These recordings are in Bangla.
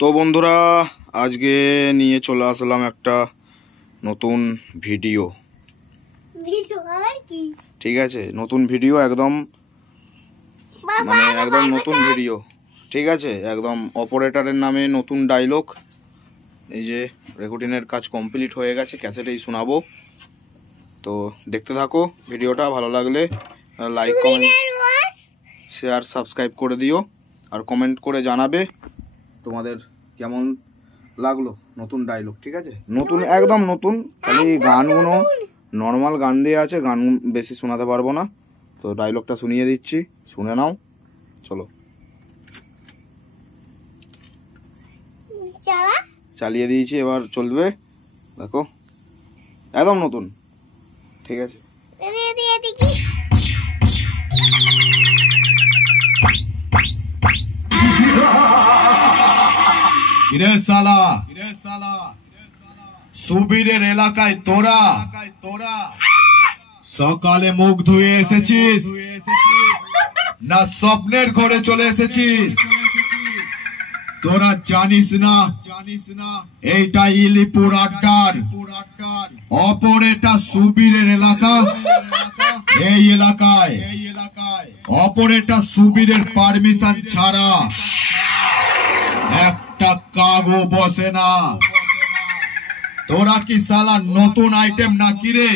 তো বন্ধুরা আজকে নিয়ে চলে আসলাম একটা নতুন ভিডিও। ঠিক আছে, নতুন ভিডিও একদম একদম নতুন ভিডিও। ঠিক আছে, একদম অপারেটরের নামে নতুন ডায়লগ। এই যে রেকর্ডিংয়ের কাজ কমপ্লিট হয়ে গেছে, ক্যাসেটেই শোনাবো। তো দেখতে থাকো ভিডিওটা, ভালো লাগলে লাইক, কমেন্ট, শেয়ার, সাবস্ক্রাইব করে দিও আর কমেন্ট করে জানাবে তোমাদের কেমন লাগলো নতুন ডায়লগ। ঠিক আছে, নতুন একদম নতুন, খালি গানগুলো নর্মাল গান দিয়ে আছে, গান বেশি শোনাতে পারবো না। তো ডায়লগটা শুনিয়ে দিচ্ছি, শুনে নাও। চলো চালিয়ে দিয়েছি, এবার চলবে। দেখো একদম নতুন। ঠিক আছে, সুবীরের এলাকায় তোরা সকালে মুখ ধুয়ে এসেছিস না স্বপ্নের ঘরে চলে এসেছিস? তোরা জানিস না এইটা ইলিপুর আড্ডার অপারেটর সুবীরের এলাকা। এই এলাকায় অপারেটর সুবীরের পারমিশন ছাড়া একটা কাগও বসে না। তোরা কি শালা নতুন আইটেম নাকি রে?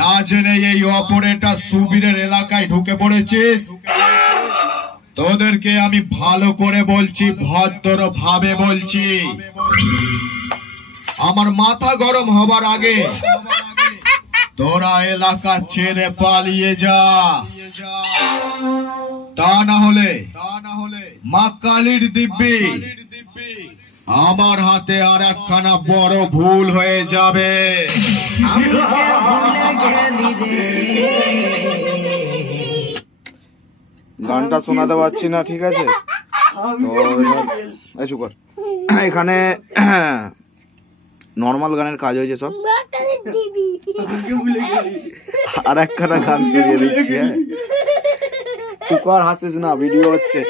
না জেনে এই অপারেটর সুবীরের এলাকায় ঢুকে পড়েছিস? তোদেরকে আমি ভালো করে বলছি, ভদ্র ভাবে বলছি, আমার মাথা গরম হবার আগে তোরা এলাকা ছেড়ে পালিয়ে যা। তা না হলে মা কালীর দিব্যি আমার হাতে আর একখানা বড় ভুল হয়ে যাবে। গানটা শোনাতে পারছি না, ঠিক আছে? তো চুপ কর। এখানে নর্মাল গানের কাজ হয়েছে সব, আর একখানা গান ছেড়িয়ে দিচ্ছি। চুপ কর, হাসিস না, ভিডিও হচ্ছে।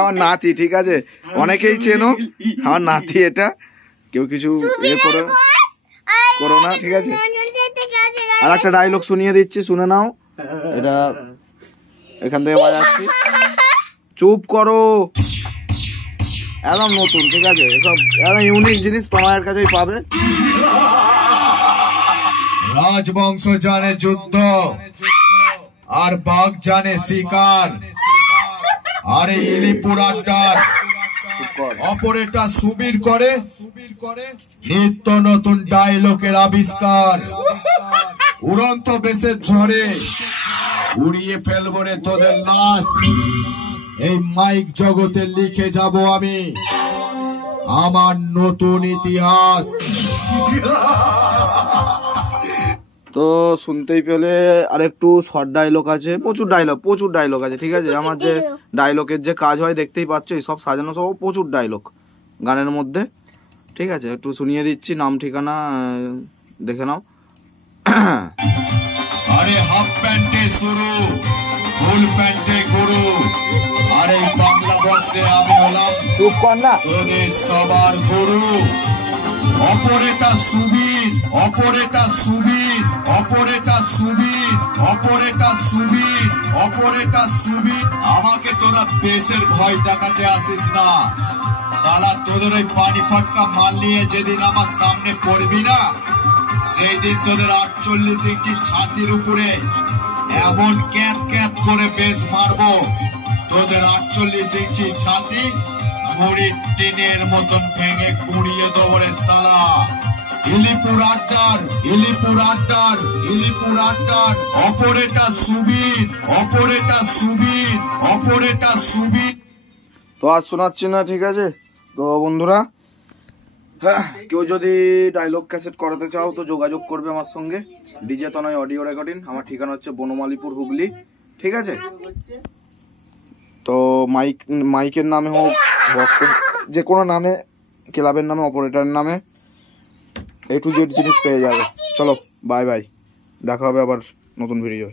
আমার নাতি, ঠিক আছে? অনেকেই চেনো, আমার নাতি। এটা কেউ কিছু করো না, ঠিক আছে? আর একটা ডায়লগ শুনিয়ে দিচ্ছি, শুনে নাও। এটা এখান থেকে বাজাচ্ছি, চুপ করো। একদম নতুন, ঠিক আছে? এসব একদম ইউনিক জিনিস তোমার কাছেই পাবে। রাজবংশ জানে যুদ্ধ আর বাঘ জানে শিকার। আরে ইলিপুর আড্ডার অপারেটর সুবীর করে নিত্য নতুন ডায়লগের আবিষ্কার। উড়ন্ত বেশের ঝড়ে উড়িয়ে ফেলবো রে তোদের লাশ। এই মাইক জগতে লিখে যাব আমি আমার নতুন ইতিহাস। তো শুনতেই পেলে, আর একটু শর্ট ডায়লগ আছে, প্রচুর ডায়লগ আছে। ঠিক আছে, আমার যে ডায়লগের যে কাজ হয় দেখতেই পাচ্ছ, এই সব সাজানো সব প্রচুর ডায়লগ গানের মধ্যে। ঠিক আছে, একটু শুনিয়ে দিচ্ছি, নাম ঠিকানা দেখে নাও। আরে হাফ প্যান্টে শুরু, ফুল প্যান্টে গুরু। আরে বাংলা বক্সে আমি হলাম তোদের সবার গুরু। Operator Subir, operator Subir, operator Subir, operator Subir, operator Subir. আমাকে তোরা বেশের ভয় দেখাতে আসিস না শালা। তোদের ওই পানি ফটকা মাল নিয়ে যেদিন আমার সামনে পড়বি না, সেই দিন তোদের 48 ইঞ্চি ছাতির উপরে এমন ক্যাত ক্যাত করে বেশ মারবো, তোদের 48 ইঞ্চি ছাতি মুড়ির টিনের মতন ভেঙে কুড়িয়ে দেবো রে শালা। ইলিপুর আড্ডার, ইলিপুর আড্ডার, ইলিপুর আড্ডার operator Subir, operator Subir, operator Subir. তো আজ শোনাচ্ছি না, ঠিক আছে? তো বন্ধুরা, হ্যাঁ, কেউ যদি ডায়লগ ক্যাসেট করাতে চাও তো যোগাযোগ করবে আমার সঙ্গে। ডিজে তনয় অডিও রেকর্ডিং। আমার ঠিকানা হচ্ছে বনমালীপুর, হুগলি। ঠিক আছে? তো মাইকের নামে হোক, বক্সের যে কোনো নামে, ক্লাবের নামে, অপারেটরের নামে A to Z জিনিস পেয়ে যাবে। চলো, বাই বাই, দেখা হবে আবার নতুন ভিডিও।